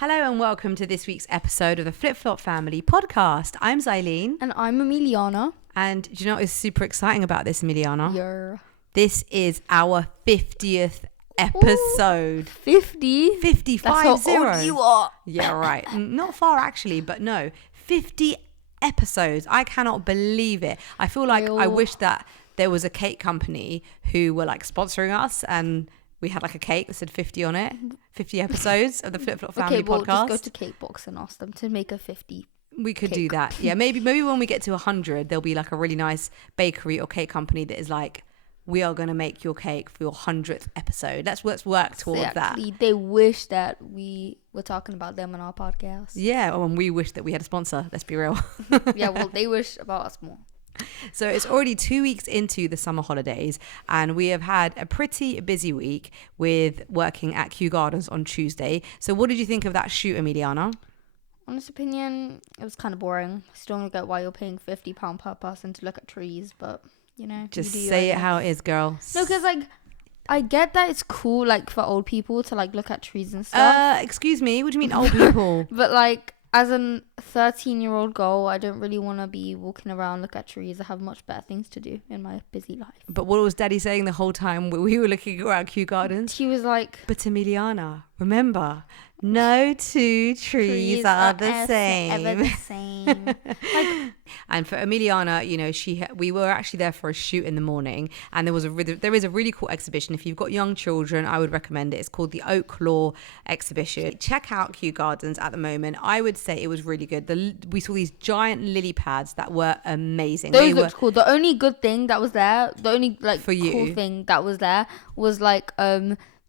Hello and welcome to this week's episode of the Flip Flop Family podcast. I'm Xylene. And I'm Emiliana. And do you know what is super exciting about this, Emiliana? Yeah. This is our 50th episode. Ooh, 50? 55 That's how old you are. Yeah, right. Not far actually, but no. 50 episodes. I cannot believe it. I feel like I wish that there was a cake company who were like sponsoring us and we had like a cake that said 50 on it. 50 episodes of the Flip Flop Family podcast. Just go to Cake Box and ask them to make a 50. We could cake. do that. Yeah, maybe when we get to 100, there'll be like a really nice bakery or cake company that is like, we are going to make your cake for your 100th episode. Let's work towards that. They wish that we were talking about them on our podcast. Yeah, and we wish that we had a sponsor. Let's be real. Yeah, well, they wish about us more. So it's already 2 weeks into the summer holidays and we have had a pretty busy week with working at Kew Gardens on Tuesday. So what did you think of that shoot, Emiliana? Honest opinion, it was kind of boring. I still don't get why you're paying £50 per person to look at trees, but you know. Just say it how it is, girl. No, because like I get that it's cool like for old people to like look at trees and stuff. Excuse me, what do you mean old people? But like as a 13-year-old girl, I don't really want to be walking around, look at trees. I have much better things to do in my busy life. But what was Daddy saying the whole time we were looking around Kew Gardens? He was like, but Emiliana, remember, no two trees are the same. Ever the same. Like, and for Emiliana, you know, we were actually there for a shoot in the morning, and there is a really cool exhibition. If you've got young children, I would recommend it. It's called the Oak Law Exhibition. Check out Kew Gardens at the moment. I would say it was really good. We saw these giant lily pads that were amazing. Those looked cool. The only good thing that was there, the only like for you, cool thing that was there was like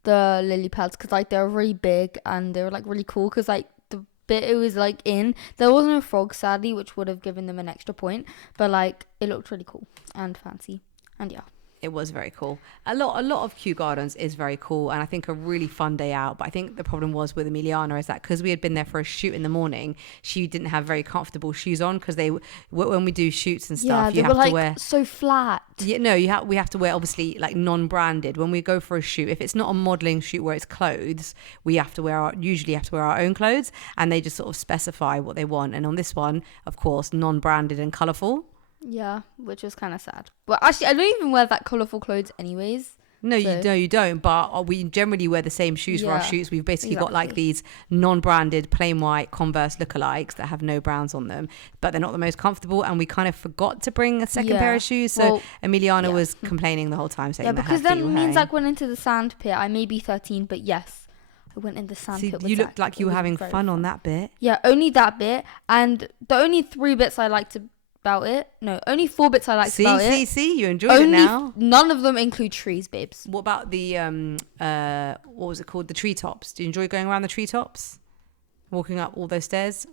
the lily pads, because like they were really big and they were like really cool, because like the bit it was like in, there wasn't a frog sadly, which would have given them an extra point, but like it looked really cool and fancy, and yeah, it was very cool. A lot of Kew Gardens is very cool, and I think a really fun day out. But I think the problem was with Emiliana is that because we had been there for a shoot in the morning, she didn't have very comfortable shoes on, because when we do shoots and stuff, you have to wear so flat. Yeah, no, we have to wear obviously like non-branded when we go for a shoot. If it's not a modeling shoot where it's clothes, we usually have to wear our own clothes, and they just sort of specify what they want. And on this one, of course, non-branded and colourful. Yeah, which was kind of sad. Well, actually, I don't even wear that colourful clothes anyways. No, you don't. But we generally wear the same shoes for our shoots. We've basically got like these non-branded, plain white Converse lookalikes that have no brands on them, but they're not the most comfortable. And we kind of forgot to bring a second pair of shoes. So Emiliana was complaining the whole time, saying that because then means like went into the sand pit. I may be 13, but yes, I went in the sand pit. You looked like you were having fun on that bit. Yeah, only that bit, and the only 3 bits I liked about it. No, only 4 bits I liked about it. See, you enjoyed it now. None of them include trees, babes. What about the what was it called? The treetops. Do you enjoy going around the treetops, walking up all those stairs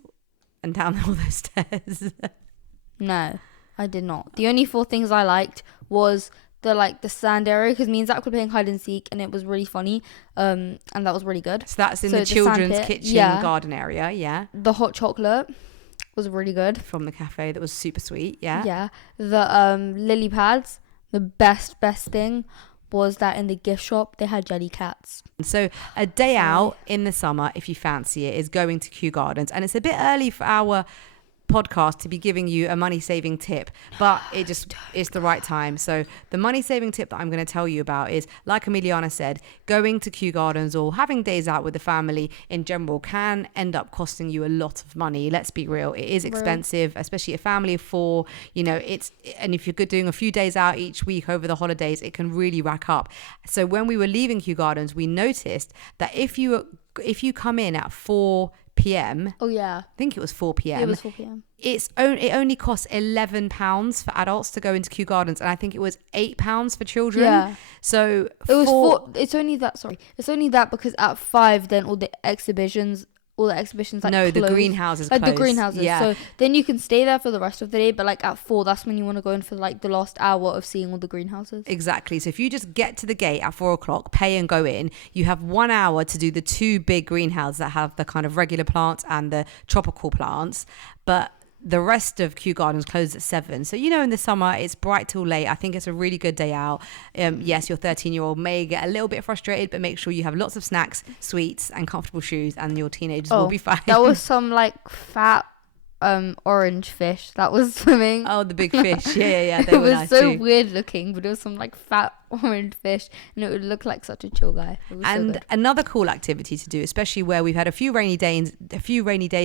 and down all those stairs? No, I did not. The only 4 things I liked was the sand area, because me and Zach were playing hide and seek, and it was really funny, and that was really good. So that's in the children's kitchen garden area. Yeah, the hot chocolate was really good from the cafe. That was super sweet. Yeah, the lily pads, the best thing was that in the gift shop they had jelly cats. So a day out in the summer, if you fancy it, is going to Kew Gardens, and it's a bit early for our podcast to be giving you a money saving tip, but it's the right time. So the money saving tip that I'm going to tell you about is, like Emiliana said, going to Kew Gardens or having days out with the family in general can end up costing you a lot of money. Let's be real, it is expensive, especially a family of 4. You know, and if you're doing a few days out each week over the holidays, it can really rack up. So when we were leaving Kew Gardens, we noticed that if you come in at 4 p.m. Oh yeah, I think it was 4 p.m. It was 4 p.m. It only costs £11 for adults to go into Kew Gardens, and I think it was £8 for children. Yeah. So it was 4. It's only that. Sorry, it's only that because at 5, then all the exhibitions like no, closed. the greenhouses closed. The greenhouses. Yeah. So then you can stay there for the rest of the day, but like at 4, that's when you want to go in for like the last hour of seeing all the greenhouses. Exactly. So if you just get to the gate at 4 o'clock, pay and go in, you have 1 hour to do the 2 big greenhouses that have the kind of regular plants and the tropical plants. But the rest of Kew Gardens closes at 7. So, in the summer, it's bright till late. I think it's a really good day out. Yes, your 13-year-old may get a little bit frustrated, but make sure you have lots of snacks, sweets, and comfortable shoes, and your teenagers will be fine. That was some like fat orange fish that was swimming. Oh, the big fish. Yeah. It was so weird looking, but it was some like fat orange fish, and it would look like such a chill guy. And another cool activity to do, especially where we've had a few rainy days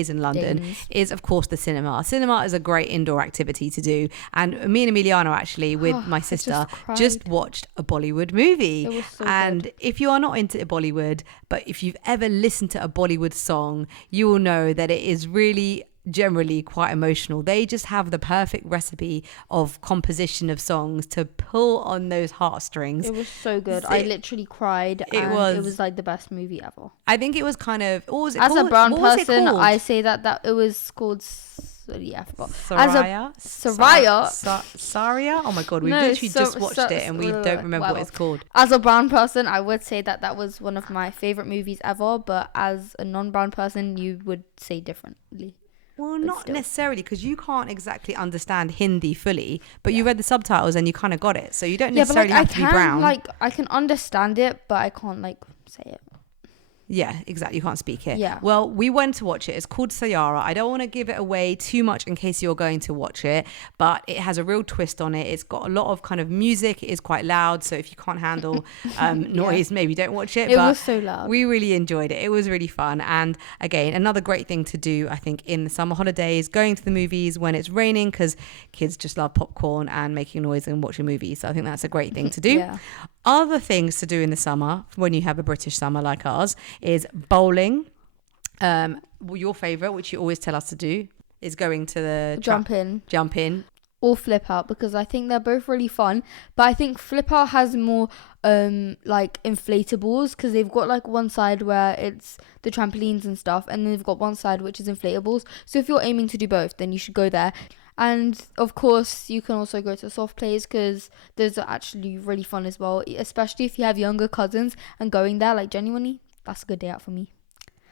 in London, is of course the cinema. Cinema is a great indoor activity to do, and me and Emiliano actually with my sister just watched a Bollywood movie. It was so and good. If you are not into Bollywood, but if you've ever listened to a Bollywood song, you will know that it is really generally quite emotional. They just have the perfect recipe of composition of songs to pull on those heartstrings. It was so good. I literally cried. It was like the best movie ever. I think it was kind of, what was it As called? a brown person, I say that it was called I forgot. Saria? Oh my god, we literally just watched it and we don't remember what it's called. As a brown person, I would say that was one of my favorite movies ever, but as a non-brown person, you would say differently. Well, not necessarily, because you can't exactly understand Hindi fully, but you read the subtitles and you kind of got it. So you don't necessarily have to be brown. I can understand it, but I can't say it. Yeah, exactly. You can't speak it. Yeah. Well, we went to watch it. It's called Sayara. I don't want to give it away too much in case you're going to watch it, but it has a real twist on it. It's got a lot of kind of music. It is quite loud. So if you can't handle noise, maybe don't watch it. It was so loud. We really enjoyed it. It was really fun. And again, another great thing to do, I think, in the summer holidays, going to the movies when it's raining, because kids just love popcorn and making noise and watching movies. So I think that's a great thing to do. Yeah. Other things to do in the summer, when you have a British summer like ours, is bowling. Your favourite, which you always tell us to do, is going to the jump in or flip out, because I think they're both really fun. But I think flip out has more like inflatables, because they've got like one side where it's the trampolines and stuff, and then they've got one side which is inflatables. So if you're aiming to do both, then you should go there. And of course, you can also go to soft plays, because those are actually really fun as well, especially if you have younger cousins, and going there, like, genuinely, that's a good day out for me.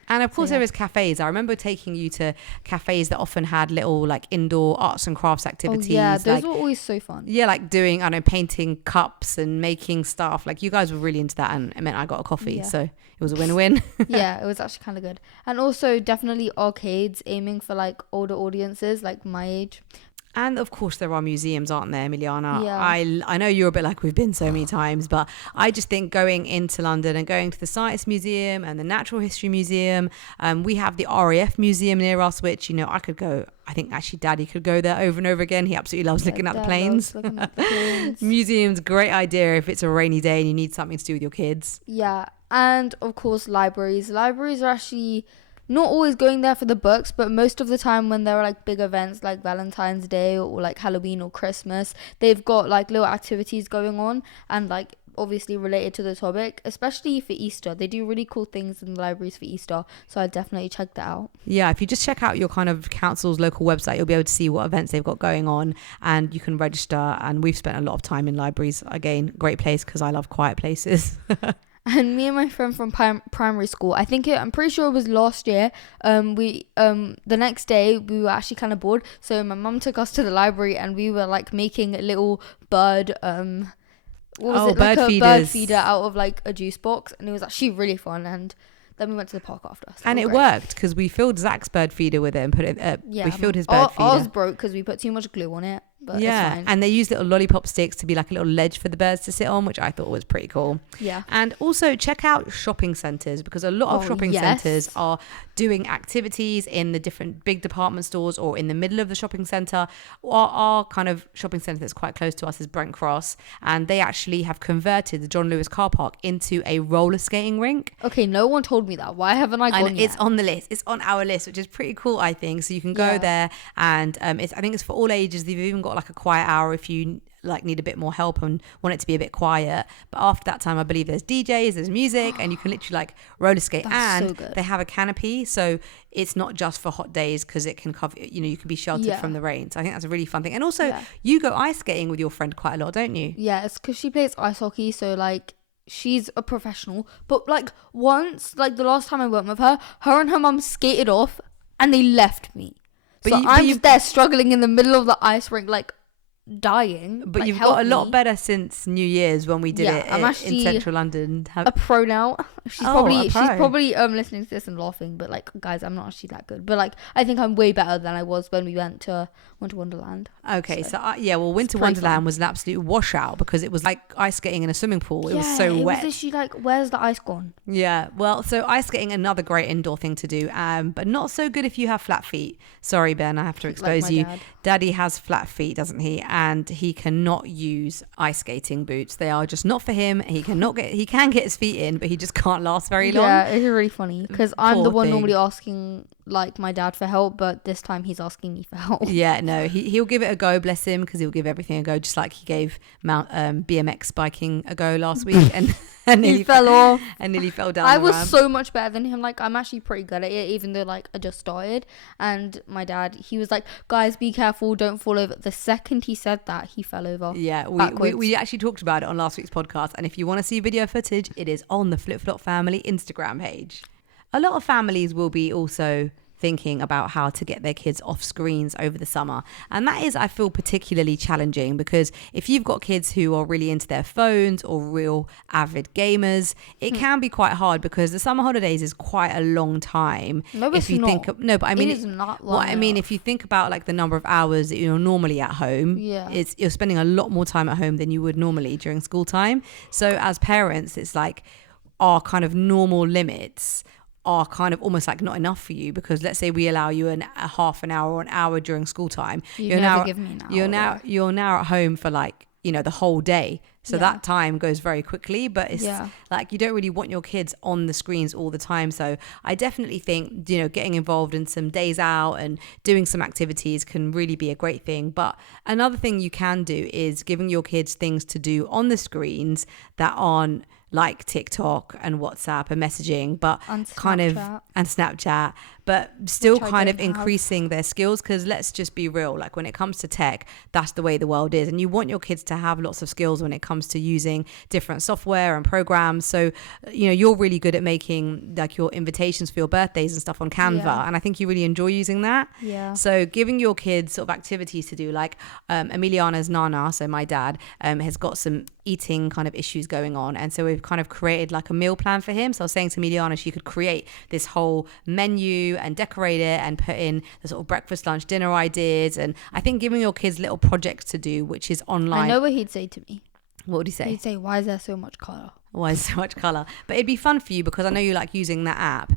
And of course, there is cafes. I remember taking you to cafes that often had little like indoor arts and crafts activities. Oh, yeah, those were always so fun. Yeah, like doing, painting cups and making stuff. Like, you guys were really into that, and it meant I got a coffee. So it was a win-win. Yeah, it was actually kind of good. And also definitely arcades, aiming for like older audiences, like my age. And of course there are museums, aren't there, Emiliana? Yeah. I know you're a bit like we've been so many times, but I just think going into London and going to the Science Museum and the Natural History Museum, we have the RAF Museum near us, which, I could go. I think actually Daddy could go there over and over again. He absolutely loves looking at the planes. Museums, great idea if it's a rainy day and you need something to do with your kids. Yeah, and of course libraries. Libraries are actually not always going there for the books, but most of the time when there are like big events like Valentine's Day or like Halloween or Christmas, they've got like little activities going on, and like obviously related to the topic, especially for Easter. They do really cool things in the libraries for Easter, so I'd definitely check that out. Yeah, if you just check out your kind of council's local website, you'll be able to see what events they've got going on, and you can register. And we've spent a lot of time in libraries. Again, great place, because I love quiet places. And me and my friend from primary school, I'm pretty sure it was last year, the next day we were actually kind of bored, so my mum took us to the library, and we were like making a little bird bird feeder out of like a juice box, and it was actually really fun. And then we went to the park after. So and it worked, because we filled Zach's bird feeder with it and put it we filled his bird feeder. Ours broke because we put too much glue on it. But it's fine. And they used little lollipop sticks to be like a little ledge for the birds to sit on, which I thought was pretty cool. Yeah. And also check out shopping centres, because a lot of shopping centres are doing activities in the different big department stores or in the middle of the shopping centre. Our kind of shopping centre that's quite close to us is Brent Cross, and they actually have converted the John Lewis car park into a roller skating rink. Okay, no one told me that. Why haven't I gone yet? It's on the list. It's on our list, which is pretty cool, I think. So you can go there, and I think it's for all ages. They've even got like a quiet hour if you like need a bit more help and want it to be a bit quiet. But after that time, I believe there's DJs, there's music, and you can literally like roller skate. That's and so good. They have a canopy, so it's not just for hot days, because it can cover, you can be sheltered from the rain. So I think that's a really fun thing. And also you go ice skating with your friend quite a lot, don't you? Yeah, it's because she plays ice hockey, so like she's a professional. But like once, like the last time I went with her and her mum skated off and they left me. So I'm just there struggling in the middle of the ice rink, like dying. But like, you've help got a lot me. better since New Year's when we did it I'm in actually central London. a pro now. She's Oh, a probably pro. listening to this and laughing, but like, guys, I'm not actually that good. But like, I think I'm way better than I was when we went to Winter Wonderland. Okay, so well, Winter pretty Wonderland fun. was an absolute washout because it was like ice skating in a swimming pool. It was so it wet. was literally like, where's the ice gone? Yeah, well, so ice skating, another great indoor thing to do, but not so good if you have flat feet. Sorry, Ben, I have to expose my you. dad. Daddy has flat feet, doesn't he? And he cannot use ice skating boots. They are just not for him. He can get his feet in, but he just can't last very long. Yeah, it's really funny because I'm Poor the one thing. normally asking like my dad for help, but this time he's asking me for help. Yeah, no, he'll give it a go, bless him, because he'll give everything a go, just like he gave BMX biking a go last week, and nearly He fell off. and nearly fell down. I the was ramp. so much better than him. Like, I'm actually pretty good at it, even though like I just started. And my dad, he was like, "Guys, be careful, don't fall over." The second he said that, he fell over. Yeah, we actually talked about it on last week's podcast, and if you want to see video footage, it is on the Flip Flop Family Instagram page. A lot of families will be also thinking about how to get their kids off screens over the summer, and that is, I feel, particularly challenging because if you've got kids who are really into their phones or real avid gamers, it can be quite hard because the summer holidays is quite a long time. No, if it's you not. think no, but I mean It is not long if you think about like the number of hours that you're normally at home, Yeah. you're spending a lot more time at home than you would normally during school time. So as parents, it's like our kind of normal limits are kind of almost like not enough for you, because let's say we allow you a half an hour or an hour during school time, You'd never give me an hour, you're now at home for like, you know, the whole day, so Yeah. that time goes very quickly, but it's Yeah. like you don't really want your kids on the screens all the time. So I definitely think, you know, getting involved in some days out and doing some activities can really be a great thing. But another thing you can do is giving your kids things to do on the screens that aren't like TikTok and WhatsApp and messaging, but And kind of Snapchat. and Snapchat, but still Which I kind of don't have. increasing their skills. Because let's just be real, like when it comes to tech, that's the way the world is, and you want your kids to have lots of skills when it comes to using different software and programs. So, you know, you're really good at making like your invitations for your birthdays and stuff on Canva, Yeah. and I think you really enjoy using that. Yeah. So giving your kids sort of activities to do, like Emiliana's Nana, so my dad, has got some eating kind of issues going on, and so we've kind of created like a meal plan for him. So I was saying to Emiliana she could create this whole menu and decorate it and put in the sort of breakfast, lunch, dinner ideas. And I think giving your kids little projects to do, which is online. I know what he'd say to me. What would he say? He'd say, "Why is there so much color?" Why is so much color? But it'd be fun for you because I know you like using that app.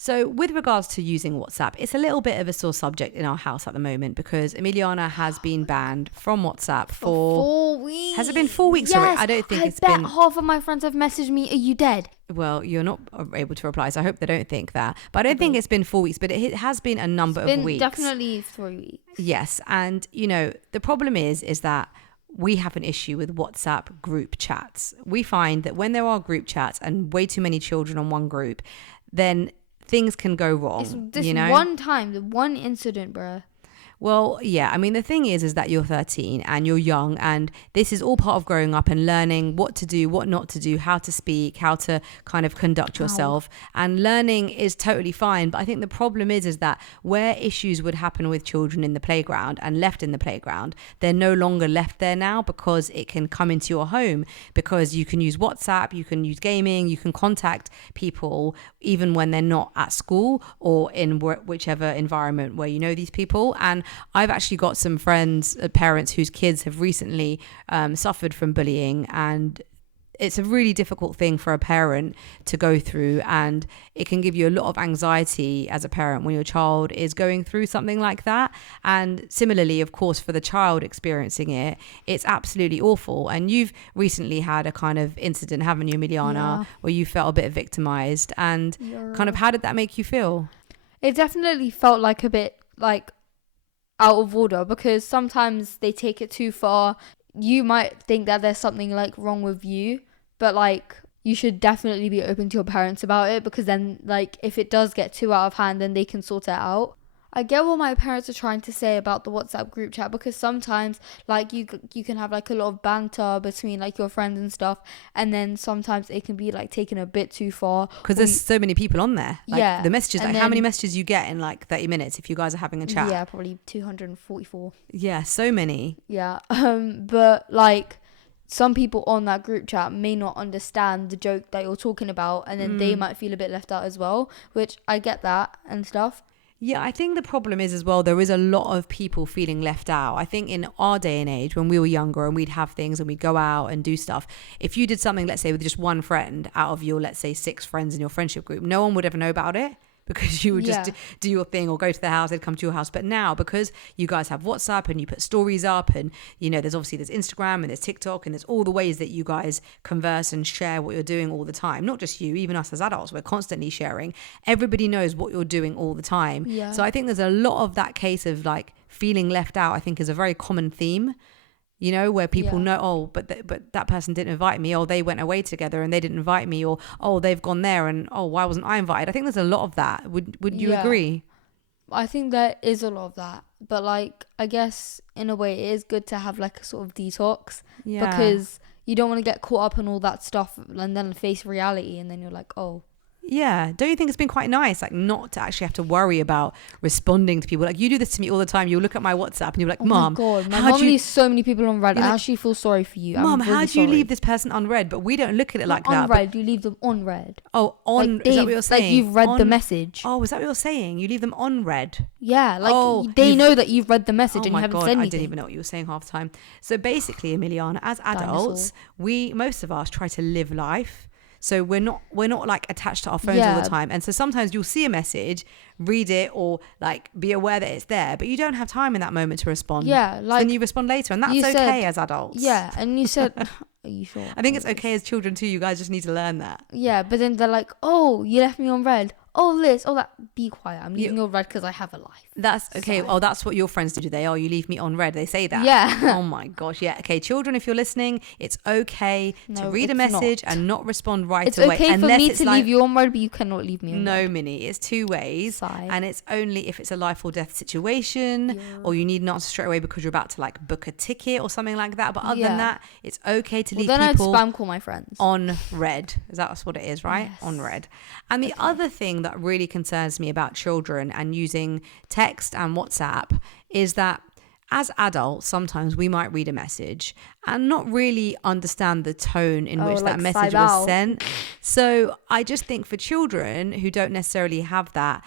So with regards to using WhatsApp, it's a little bit of a sore subject in our house at the moment because Emiliana has been banned from WhatsApp for 4 weeks. Has it been 4 weeks Yes, already? I don't think it's bet been. half of my friends have messaged me, "Are you dead?" Well, you're not able to reply, so I hope they don't think that. But I don't think it's been 4 weeks, but it has been a number of weeks. Definitely 3 weeks. Yes, and you know the problem is that we have an issue with WhatsApp group chats. We find that when there are group chats and way too many children on one group, then things can go wrong. It's this you know? one time, the one incident, bruh. Well, yeah, I mean, the thing is that you're 13 and you're young, and this is all part of growing up and learning what to do, what not to do, how to speak, how to kind of conduct yourself. And learning is totally fine. But I think the problem is that where issues would happen with children in the playground and left in the playground, they're no longer left there now because it can come into your home, because you can use WhatsApp, you can use gaming, you can contact people even when they're not at school or in whichever environment where you know these people. And I've actually got some friends, parents whose kids have recently suffered from bullying, and it's a really difficult thing for a parent to go through, and it can give you a lot of anxiety as a parent when your child is going through something like that. And similarly, of course, for the child experiencing it, it's absolutely awful. And you've recently had a kind of incident, haven't you, Emiliana, Yeah. where you felt a bit victimized, and kind of how did that make you feel? It definitely felt like a bit like out of order, because sometimes they take it too far. You might think that there's something like wrong with you, but like you should definitely be open to your parents about it, because then like if it does get too out of hand, then they can sort it out. I get what my parents are trying to say about the WhatsApp group chat, because sometimes like you can have like a lot of banter between like your friends and stuff, and then sometimes it can be like taken a bit too far because there's so many people on there. Like, yeah, the messages, and like how many then- messages you get in like 30 minutes if you guys are having a chat? Yeah, probably 244. Yeah, so many. Yeah. But like some people on that group chat may not understand the joke that you're talking about, and then they might feel a bit left out as well, which I get that and stuff. Yeah, I think the problem is as well, there is a lot of people feeling left out. I think in our day and age, when we were younger and we'd have things and we'd go out and do stuff, if you did something, let's say with just one friend out of your, let's say 6 friends in your friendship group, no one would ever know about it, because you would just do your thing or go to their house, they'd come to your house. But now, because you guys have WhatsApp and you put stories up, and you know, there's Instagram and there's TikTok and there's all the ways that you guys converse and share what you're doing all the time. Not just you, even us as adults, we're constantly sharing. Everybody knows what you're doing all the time. Yeah. So I think there's a lot of that case of like feeling left out, I think is a very common theme. You know, where people know, oh, but that person didn't invite me, or they went away together and they didn't invite me, or oh, they've gone there and oh, why wasn't I invited? I think there's a lot of that. Would you agree? I think there is a lot of that, but like I guess in a way it is good to have like a sort of detox, because you don't want to get caught up in all that stuff and then face reality, and then you're like, oh. Yeah, don't you think it's been quite nice, like not to actually have to worry about responding to people? Like you do this to me all the time. You'll look at my WhatsApp and you're like, Mom, oh my God, my mom leaves so many people unread. I actually feel sorry for you. Mom, really how do you leave this person unread? But we don't look at it like that. Unread, you leave them unread. Oh, like is that what you're saying? Like you've read the message. Oh, is that what you're saying? You leave them unread? Yeah, like they know that you've read the message and you haven't said anything. I didn't even know what you were saying half the time. So basically, Emiliana, as adults, most of us try to live life. So we're not like attached to our phones all the time. And so sometimes you'll see a message, read it, or like be aware that it's there, but you don't have time in that moment to respond. Yeah, like then you respond later, and that's okay as adults. Yeah, and you said, are you sure? I think it's okay as children too. You guys just need to learn that. Yeah, but then they're like, oh, you left me on red. Oh, this, oh, that. Be quiet. I'm leaving you on red because I have a life. That's okay. Oh, that's what your friends do. They, oh, you leave me on red. They say that. Yeah. Oh my gosh. Yeah. Okay, children, if you're listening, it's okay to read a message and not respond right away. It's okay for me to leave you on red, but you cannot leave me on red. No, Minnie. It's 2 ways. And it's only if it's a life or death situation, or you need an answer straight away because you're about to like book a ticket or something like that. But other than that, it's okay to leave then people I'd spam call my friends on red. That's what it is, right? Yes. On red. And the other thing that really concerns me about children and using text and WhatsApp is that as adults, sometimes we might read a message and not really understand the tone in which that message was sent. So I just think for children who don't necessarily have that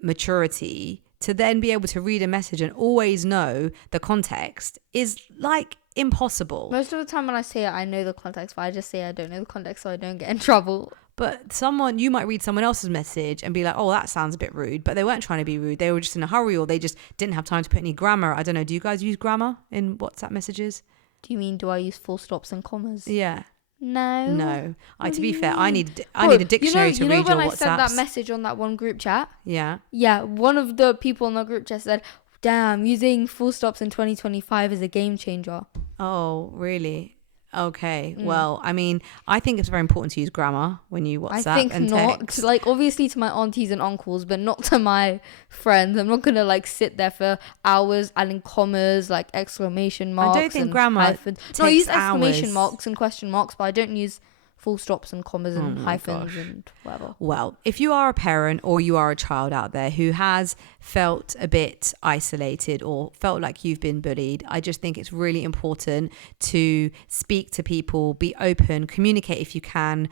maturity to then be able to read a message and always know the context is like impossible. Most of the time when I say it, I know the context, but I just say I don't know the context so I don't get in trouble. But you might read someone else's message and be like, oh, that sounds a bit rude. But they weren't trying to be rude. They were just in a hurry, or they just didn't have time to put any grammar. I don't know. Do you guys use grammar in WhatsApp messages? Do you mean, do I use full stops and commas? Yeah. No. To be fair, I need a dictionary to read your WhatsApps. You know when I sent that message on that one group chat? Yeah. Yeah, one of the people in the group chat said, damn, using full stops in 2025 is a game changer. Oh, really? Okay. Well, I mean, I think it's very important to use grammar when you WhatsApp. I think and not. Text. Like, obviously to my aunties and uncles, but not to my friends. I'm not gonna like sit there for hours adding commas, like exclamation marks. I don't think grammar hyphens. No, I use exclamation marks and question marks, but I don't use full stops and commas and hyphens and whatever. Well, if you are a parent or you are a child out there who has felt a bit isolated or felt like you've been bullied, I just think it's really important to speak to people, be open, communicate if you can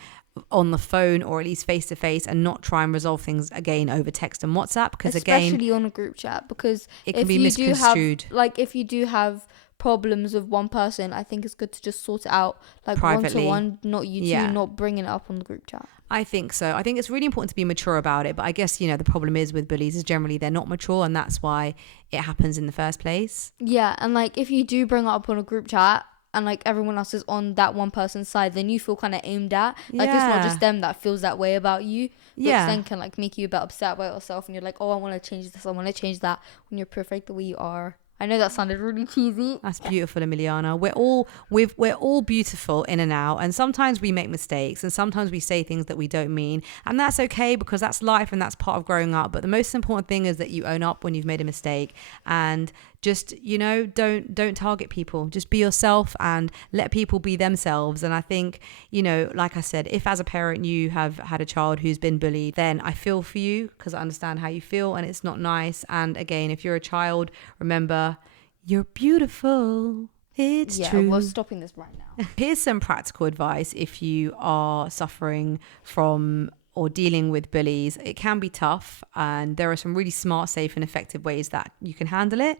on the phone or at least face to face, and not try and resolve things again over text and WhatsApp, because especially on a group chat, because it can be misconstrued. If you do have problems with one person, I think it's good to just sort it out like privately. One-to-one, not you two, not bringing it up on the group chat. I think so. I think it's really important to be mature about it, but I guess, the problem is with bullies is generally they're not mature, and that's why it happens in the first place. Yeah, and like if you do bring it up on a group chat and like everyone else is on that one person's side, then you feel kind of aimed at. Like it's not just them that feels that way about you, which then can like make you a bit upset about yourself, and you're like, oh, I want to change this, I want to change that, when you're perfect the way you are. I know that sounded really cheesy. That's beautiful, Emiliana. We're all beautiful in and out, and sometimes we make mistakes, and sometimes we say things that we don't mean, and that's okay because that's life and that's part of growing up. But the most important thing is that you own up when you've made a mistake, and just, you know, don't target people. Just be yourself and let people be themselves. And I think, you know, like I said, if as a parent you have had a child who's been bullied, then I feel for you because I understand how you feel, and it's not nice. And again, if you're a child, remember, you're beautiful. It's true. Yeah, we're stopping this right now. Here's some practical advice if you are suffering from or dealing with bullies. It can be tough, and there are some really smart, safe, and effective ways that you can handle it.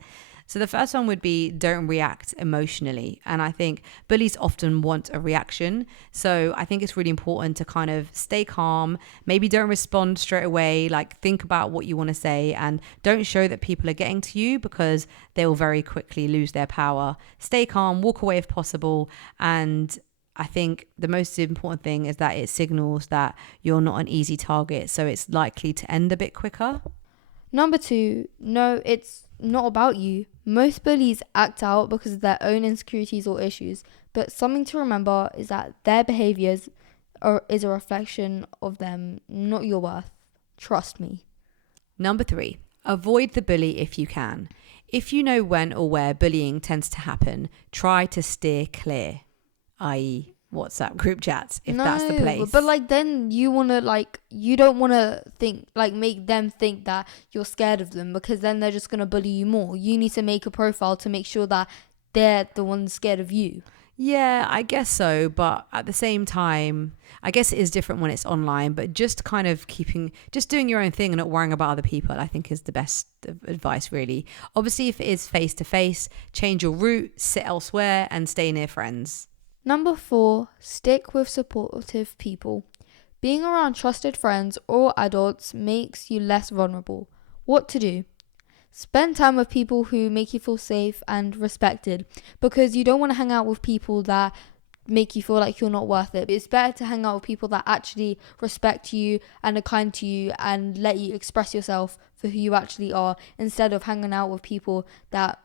So the first one would be don't react emotionally. And I think bullies often want a reaction. So I think it's really important to kind of stay calm. Maybe don't respond straight away. Like, think about what you want to say and don't show that people are getting to you because they will very quickly lose their power. Stay calm, walk away if possible. And I think the most important thing is that it signals that you're not an easy target. So it's likely to end a bit quicker. Number 2, no, it's not about you. Most bullies act out because of their own insecurities or issues, but something to remember is that their behaviors is a reflection of them, not your worth. Trust me. Number 3, avoid the bully if you can. If you know when or where bullying tends to happen, try to steer clear, i.e. WhatsApp group chats, if that's the place. But like, then you want to, like, you don't want to think, like, make them think that you're scared of them, because then they're just going to bully you more. You need to make a profile to make sure that they're the ones scared of you. Yeah, I guess so. But at the same time, I guess it is different when it's online, but just kind of just doing your own thing and not worrying about other people, I think is the best advice, really. Obviously, if it is face to face, change your route, sit elsewhere and stay near friends. Number 4, stick with supportive people. Being around trusted friends or adults makes you less vulnerable. What to do? Spend time with people who make you feel safe and respected, because you don't want to hang out with people that make you feel like you're not worth it. It's better to hang out with people that actually respect you and are kind to you and let you express yourself for who you actually are, instead of hanging out with people that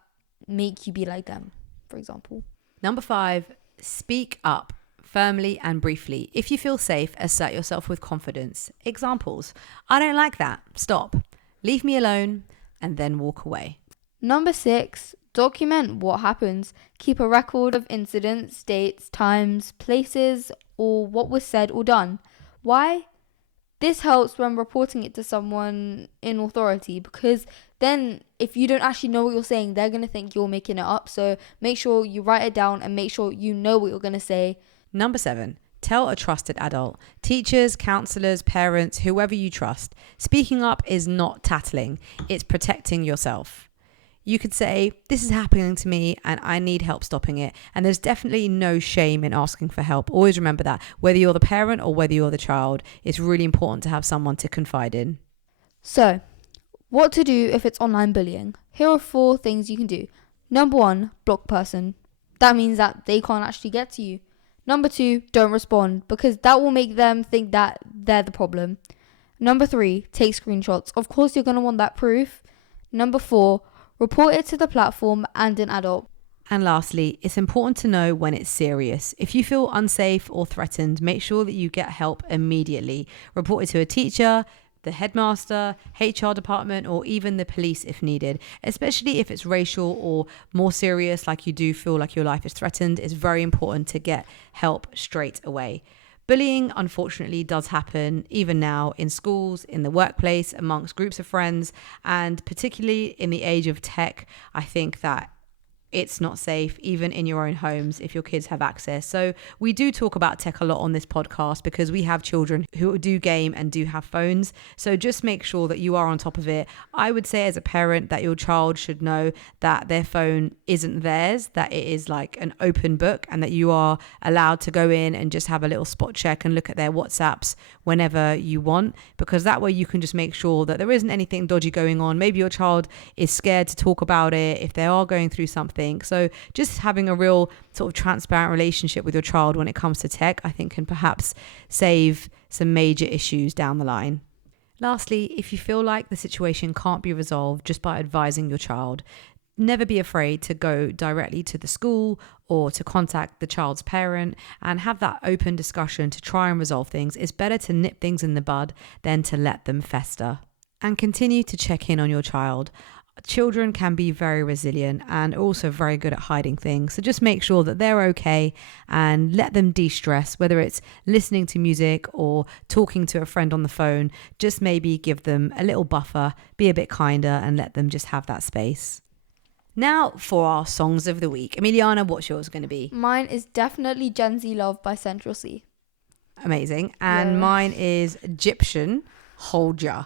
make you be like them, for example. Number 5, speak up firmly and briefly. If you feel safe, assert yourself with confidence. Examples: I don't like that. Stop. Leave me alone. And then walk away. Number 6, document what happens. Keep a record of incidents, dates, times, places, or what was said or done. Why? This helps when reporting it to someone in authority, because then if you don't actually know what you're saying, they're going to think you're making it up. So make sure you write it down and make sure you know what you're going to say. Number 7, tell a trusted adult. Teachers, counselors, parents, whoever you trust. Speaking up is not tattling. It's protecting yourself. You could say, this is happening to me and I need help stopping it. And there's definitely no shame in asking for help. Always remember that. Whether you're the parent or whether you're the child, it's really important to have someone to confide in. So, what to do if it's online bullying? Here are 4 things you can do. Number 1, block person. That means that they can't actually get to you. Number 2, don't respond, because that will make them think that they're the problem. Number 3, take screenshots. Of course, you're going to want that proof. Number 4, report it to the platform and an adult. And lastly, it's important to know when it's serious. If you feel unsafe or threatened, make sure that you get help immediately. Report it to a teacher, the headmaster, HR department, or even the police if needed. Especially if it's racial or more serious, like you do feel like your life is threatened, it's very important to get help straight away. Bullying, unfortunately, does happen even now in schools, in the workplace, amongst groups of friends, and particularly in the age of tech, I think that it's not safe, even in your own homes, if your kids have access. So we do talk about tech a lot on this podcast because we have children who do game and do have phones. So just make sure that you are on top of it. I would say as a parent that your child should know that their phone isn't theirs, that it is like an open book, and that you are allowed to go in and just have a little spot check and look at their WhatsApps whenever you want, because that way you can just make sure that there isn't anything dodgy going on. Maybe your child is scared to talk about it if they are going through something. So just having a real sort of transparent relationship with your child when it comes to tech, I think can perhaps save some major issues down the line. Lastly, if you feel like the situation can't be resolved just by advising your child, never be afraid to go directly to the school or to contact the child's parent and have that open discussion to try and resolve things. It's better to nip things in the bud than to let them fester. And continue to check in on your child. Children can be very resilient and also very good at hiding things. So just make sure that they're okay and let them de-stress, whether it's listening to music or talking to a friend on the phone. Just maybe give them a little buffer, be a bit kinder and let them just have that space. Now for our songs of the week. Emiliana, what's yours going to be? Mine is definitely Gen Z Love by Central C. Amazing. And mine is Egyptian, Hold Ya.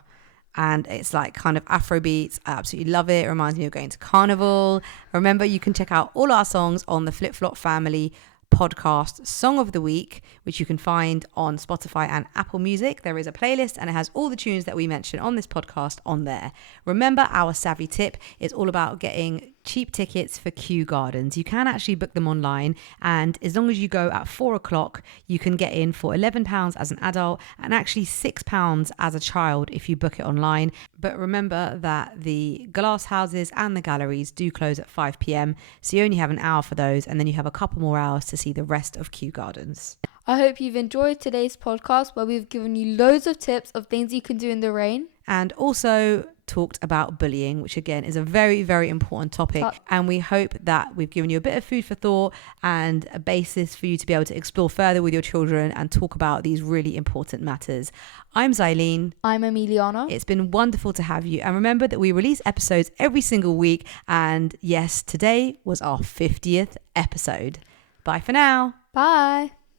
And it's like kind of Afro beats. I absolutely love it. It reminds me of going to carnival. Remember, you can check out all our songs on the Flip Flop Family podcast Song of the Week, which you can find on Spotify and Apple Music. There is a playlist and it has all the tunes that we mention on this podcast on there. Remember, our savvy tip is all about getting cheap tickets for Kew Gardens. You can actually book them online, and as long as you go at 4:00, you can get in for £11 as an adult and actually £6 as a child if you book it online. But remember that the glass houses and the galleries do close at 5 p.m, so you only have an hour for those, and then you have a couple more hours to see the rest of Kew Gardens. I hope you've enjoyed today's podcast where we've given you loads of tips of things you can do in the rain. And also talked about bullying, which again is a very, very important topic. And we hope that we've given you a bit of food for thought and a basis for you to be able to explore further with your children and talk about these really important matters. I'm Xylene. I'm Emiliana. It's been wonderful to have you. And remember that we release episodes every single week. And yes, today was our 50th episode. Bye for now. Bye.